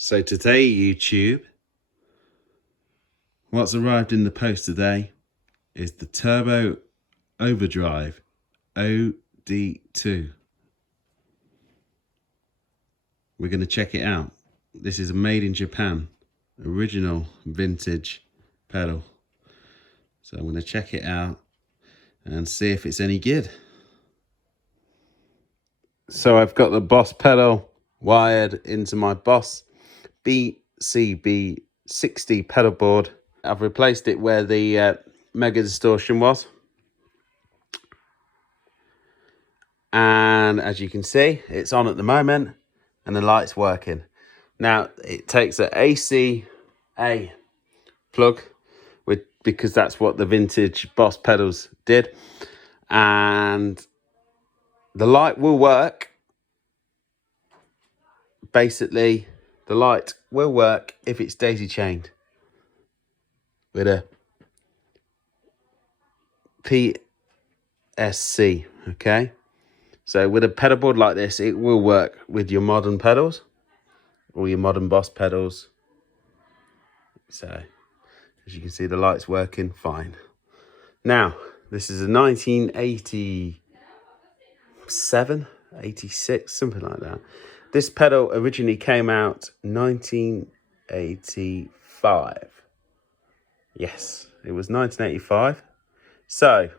So today, YouTube, what's arrived in the post today is the Turbo Overdrive OD2. We're going to check it out. This is a made in Japan, original vintage pedal. So I'm going to check it out and see if it's any good. So I've got the Boss pedal wired into my Boss BCB60 pedal board. I've replaced it where the Mega Distortion was. And as you can see, it's on at the moment and the light's working. Now it takes an ACA plug because that's what the vintage Boss pedals did. And the light will work. Basically, the light will work if it's daisy chained with a PSC, okay? So with a pedal board like this, it will work with your modern pedals or your modern Boss pedals. So as you can see, the light's working fine. Now, this is a 1987, 86, something like that. This pedal originally came out 1985. Yes, it was 1985. So,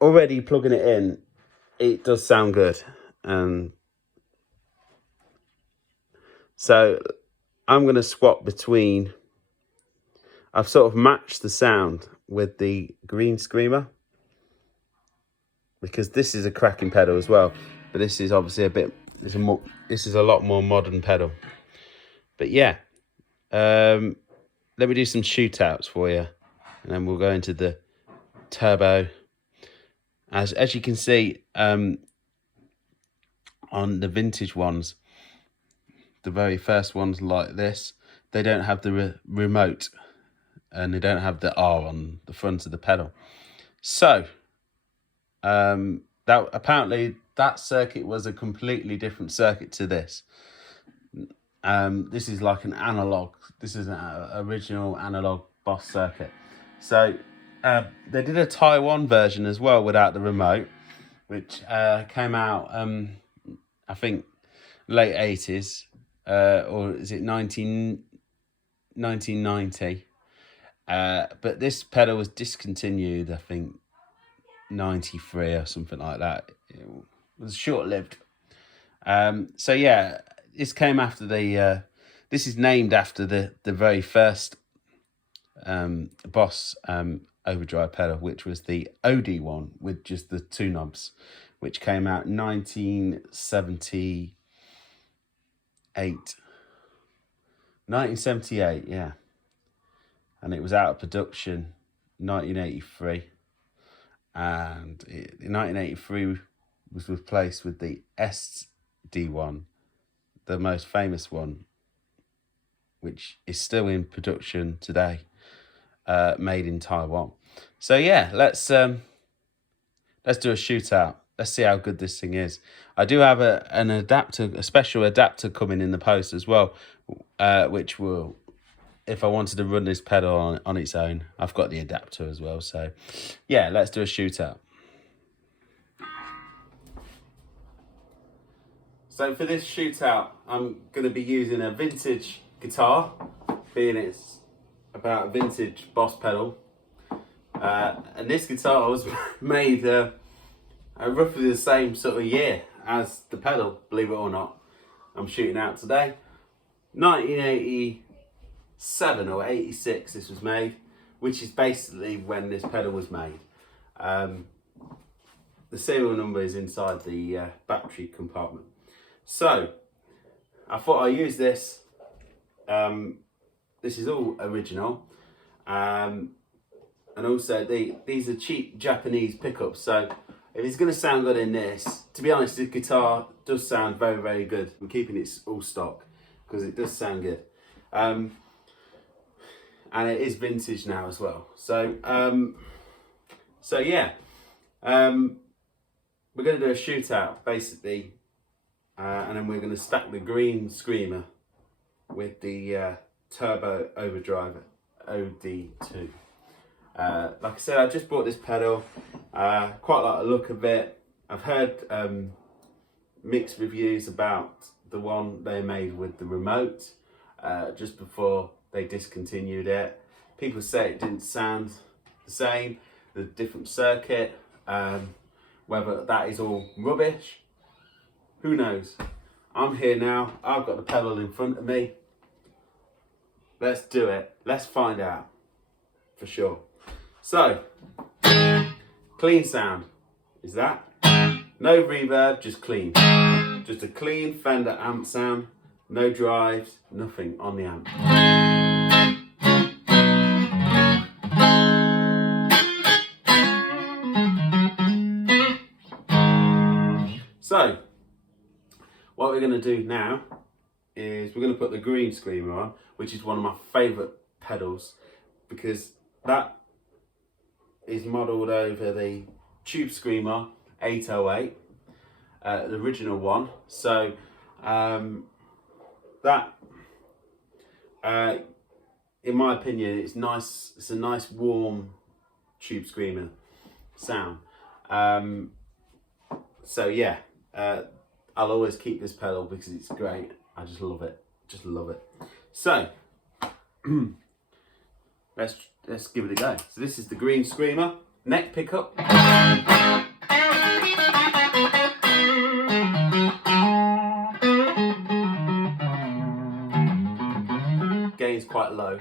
already plugging it in, it does sound good. So, I'm going to swap between... I've sort of matched the sound with the Green Screamer, because this is a cracking pedal as well, but this is obviously this is a lot more modern pedal. But yeah, let me do some shootouts for you, and then we'll go into the turbo. As you can see, on the vintage ones, the very first ones like this, they don't have the remote, and they don't have the R on the front of the pedal. So that apparently that circuit was a completely different circuit to this. This is like an analog. This is an original analog Boss circuit. So they did a Taiwan version as well without the remote, which came out I think late 80s, or is it 1990? But this pedal was discontinued, I think 93 or something like that. It was short-lived. So yeah, this came after the this is named after the very first Boss overdrive pedal, which was the OD one with just the two knobs, which came out in 1978, yeah, and it was out of production 1983. And in 1983 was replaced with the SD1, the most famous one, which is still in production today, made in Taiwan. So yeah, let's do a shootout. Let's see how good this thing is. I do have an adapter, a special adapter coming in the post as well, which will, if I wanted to run this pedal on its own, I've got the adapter as well. So yeah, let's do a shootout. So for this shootout, I'm going to be using a vintage guitar, being it's about a vintage Boss pedal. And this guitar was made roughly the same sort of year as the pedal, believe it or not. I'm shooting out today. 1987 or 86 this was made, which is basically when this pedal was made. The serial number is inside the battery compartment. So I thought I'd use this. This is all original, and also these are cheap Japanese pickups. So if it's going to sound good in this, to be honest, this guitar does sound very, very good. I'm keeping it all stock because it does sound good. And it is vintage now as well. So yeah, we're going to do a shootout. Basically, and then we're going to stack the green Screamer with the Turbo Overdrive OD2. Like I said, I just bought this pedal. Quite like the look of it. I've heard mixed reviews about the one they made with the remote just before they discontinued it. People say it didn't sound the same, the different circuit. Whether that is all rubbish, who knows? I'm here now. I've got the pedal in front of me. Let's do it. Let's find out for sure. So, clean sound is that. No reverb, just clean. Just a clean Fender amp sound. No drives, nothing on the amp. So, what we're going to do now is we're going to put the green Screamer on, which is one of my favourite pedals because that is modelled over the Tube Screamer 808, the original one. So that, in my opinion, it's nice. It's a nice warm Tube Screamer sound. So yeah, I'll always keep this pedal because it's great. I just love it. Just love it. So let's give it a go. So this is the green Screamer, neck pickup. Gain's quite low.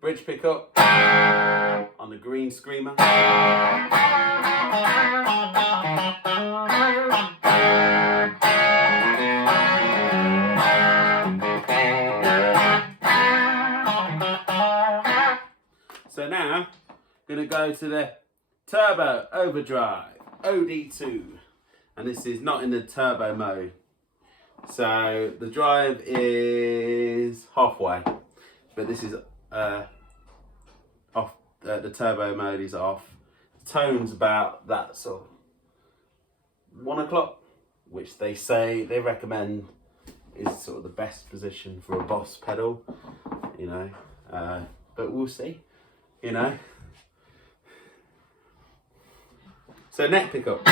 Bridge pickup on the green Screamer. So now, I'm going to go to the Turbo Overdrive OD2, and this is not in the turbo mode. So the drive is halfway, but this is off. The turbo mode is off. The tone's about that sort of 1 o'clock, which they say they recommend is sort of the best position for a Boss pedal, you know. But we'll see, you know. So neck pickup.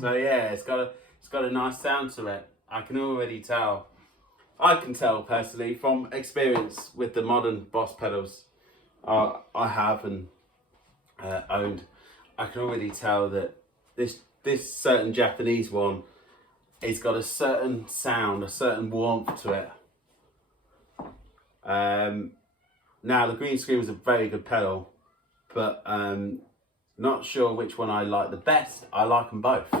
So yeah, it's got a nice sound to it. I can already tell. I can tell personally from experience with the modern Boss pedals I have and owned. I can already tell that this certain Japanese one, it's got a certain sound, a certain warmth to it. Now the green Screamer is a very good pedal, but not sure which one I like the best. I like them both,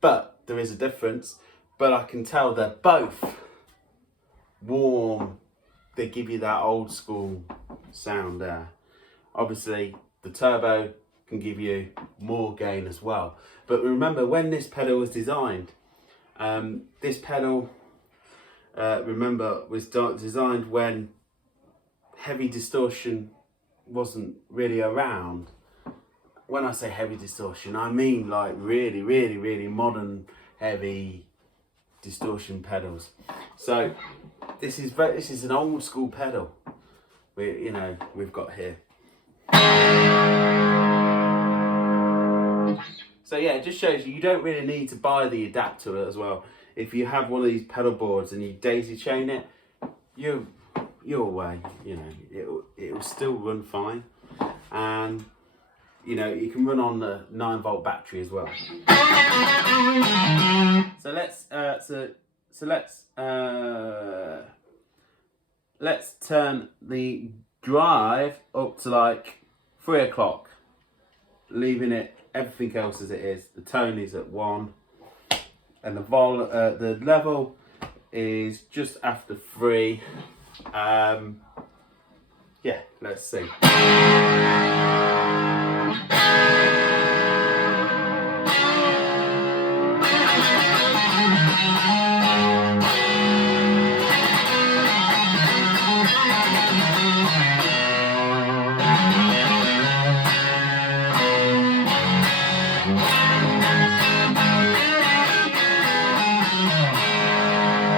but there is a difference. But I can tell they're both warm. They give you that old school sound there. Obviously the turbo can give you more gain as well. But remember, when this pedal was designed, this pedal, remember, was designed when heavy distortion wasn't really around. When I say heavy distortion, I mean like really, really, really modern heavy distortion pedals. So this is an old school pedal. We've got here. So yeah, it just shows you don't really need to buy the adapter as well. if you have one of these pedal boards and you daisy chain it, you're away. You know, it'll still run fine, and you know, you can run on the 9-volt battery as well. So let's turn the drive up to like 3 o'clock, leaving it everything else as it is. The tone is at 1, and the level is just after 3. Yeah, let's see.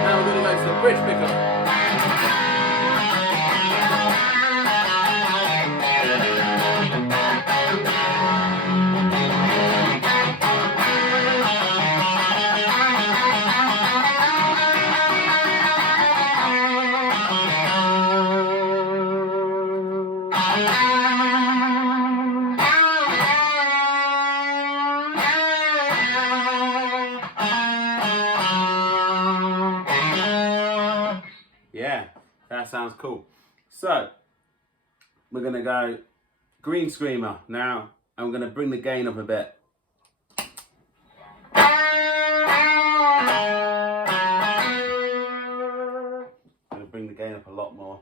Now we're going to go to the bridge pickup. Yeah, that sounds cool. So we're gonna go green screamer now. I'm gonna bring the gain up a bit. I'm gonna bring the gain up a lot more.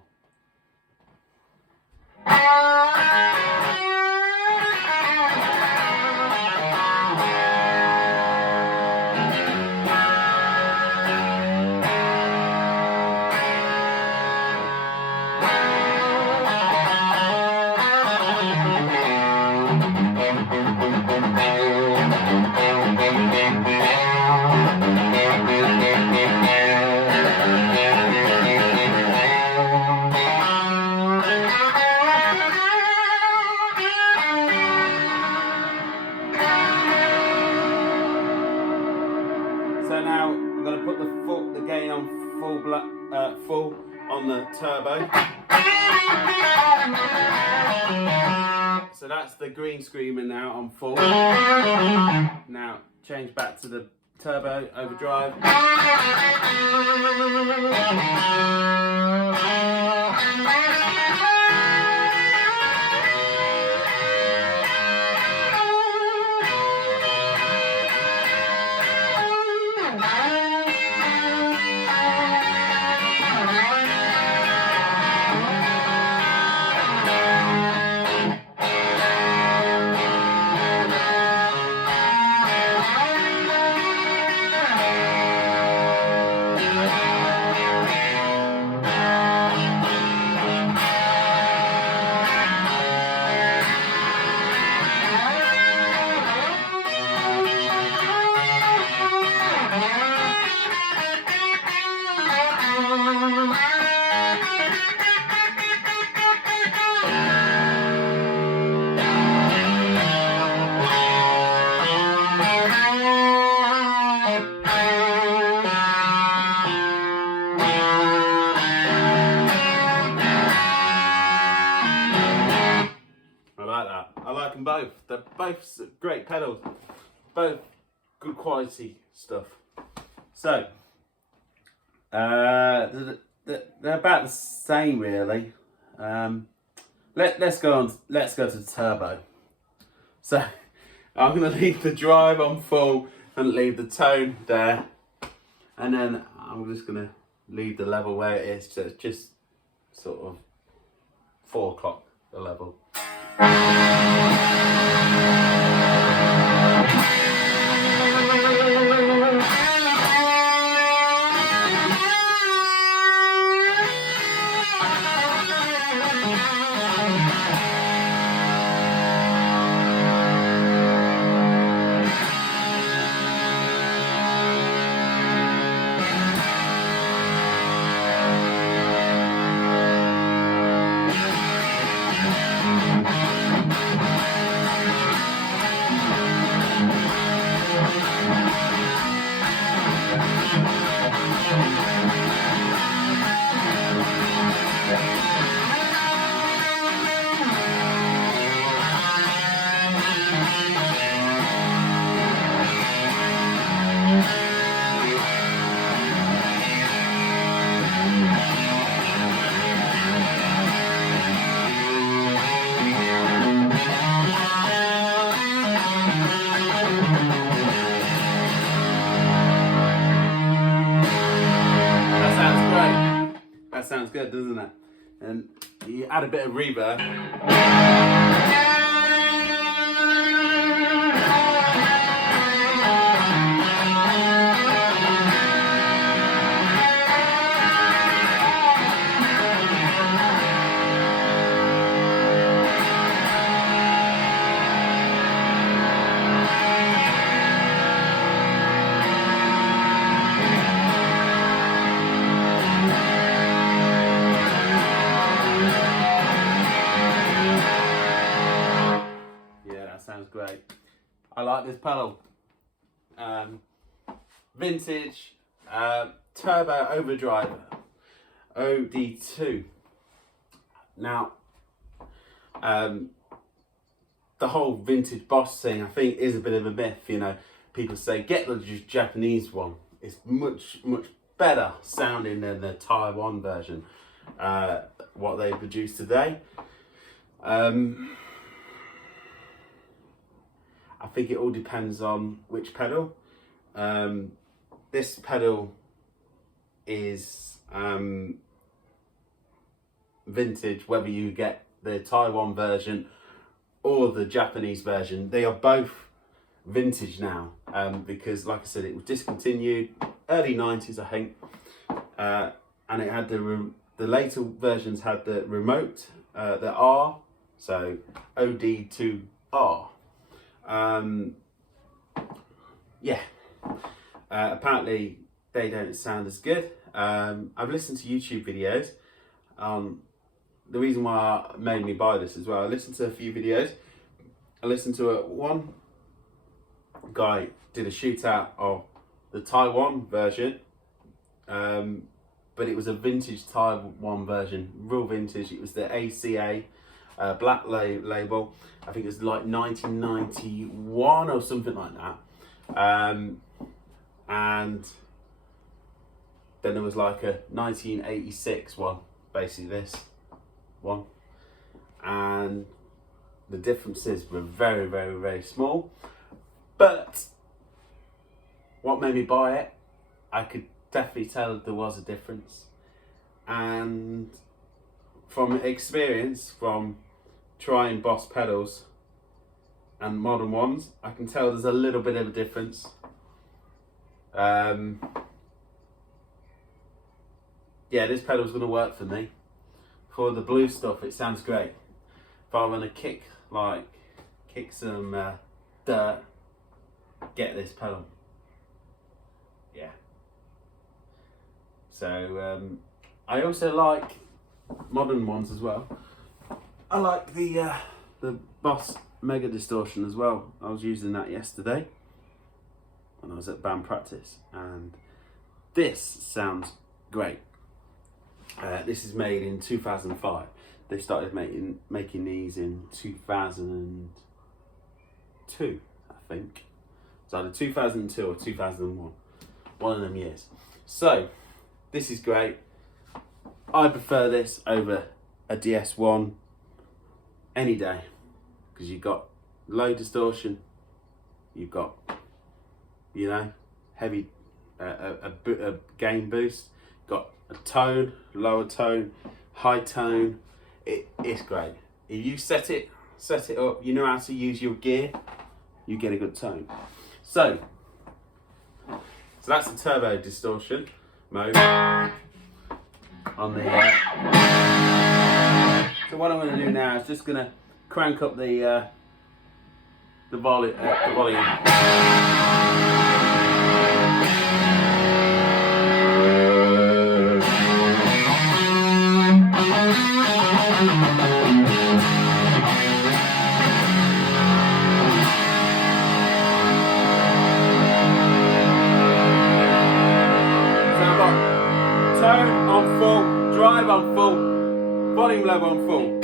So now I'm going to put the gain on full on the turbo. So that's the green screamer now on full. Now change back to the turbo overdrive. I like them both. They're both great pedals, both good quality stuff. So they're about the same really. Let's go to the turbo. So I'm going to leave the drive on full and leave the tone there, and then I'm just going to leave the level where it is, so it's just sort of 4 o'clock the level. that sounds good, doesn't it? And you add a bit of reverb. Sounds great. I like this pedal. Vintage Turbo Overdrive OD2. Now, the whole vintage Boss thing, I think, is a bit of a myth. You know, people say get the Japanese one. It's much better sounding than the Taiwan version. What they produce today. I think it all depends on which pedal. This pedal is vintage, whether you get the Taiwan version or the Japanese version. They are both vintage now, because like I said, it was discontinued early 90s, I think, and it had the later versions had the remote, the R, so OD2 R. Yeah, apparently they don't sound as good. I've listened to YouTube videos. The reason why made me buy this as well, I listened to a few videos. I listened to one guy did a shootout of the Taiwan version, but it was a vintage Taiwan version, real vintage. It was the ACA black label. I think it was like 1991 or something like that. And then there was like a 1986 one, basically this one. And the differences were very small. But what made me buy it, I could definitely tell there was a difference. And from experience, from trying Boss pedals and modern ones, I can tell there's a little bit of a difference. Yeah, this pedal's going to work for me. For the blue stuff, it sounds great. If I want to kick some dirt, get this pedal. Yeah. So I also like modern ones as well. I like the Boss Mega Distortion as well. I was using that yesterday when I was at band practice, and this sounds great. This is made in 2005. They started making these in 2002, I think. It's either 2002 or 2001, one of them years. So this is great. I prefer this over a DS1 any day, because you've got low distortion, you've got, you know, heavy a gain boost, got a tone, lower tone, high tone. It's great. If you set it up, you know how to use your gear, you get a good tone. So that's the turbo distortion mode on the so what I'm going to do now is just going to crank up the volume. Tone on full, drive on full, volume level on full.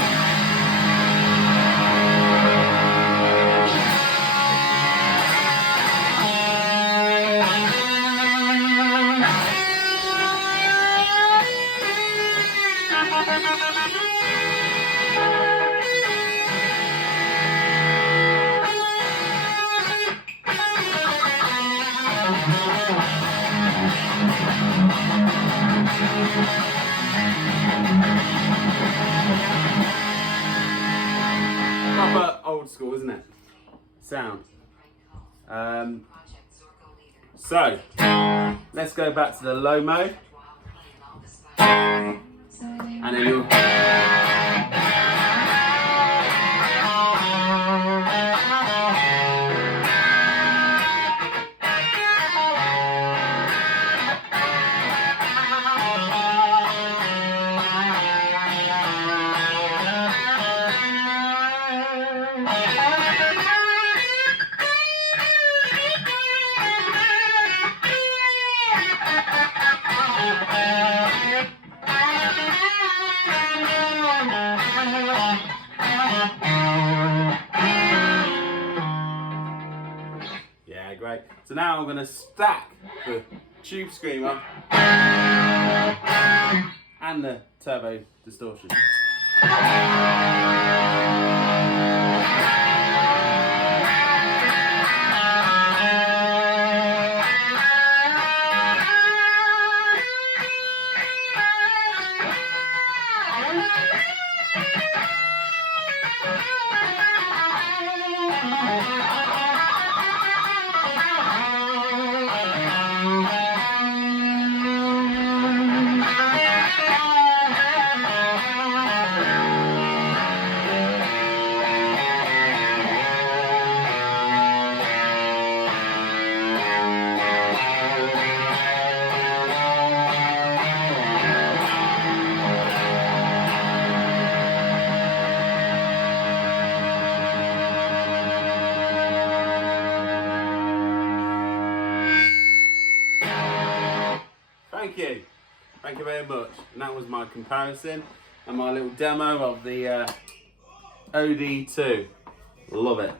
school, isn't it? Sound. So, let's go back to the low mode. And then you'll... Yeah, great. So now I'm going to stack the tube screamer and the turbo distortion. Thank you very much. And that was my comparison and my little demo of the OD2. Love it.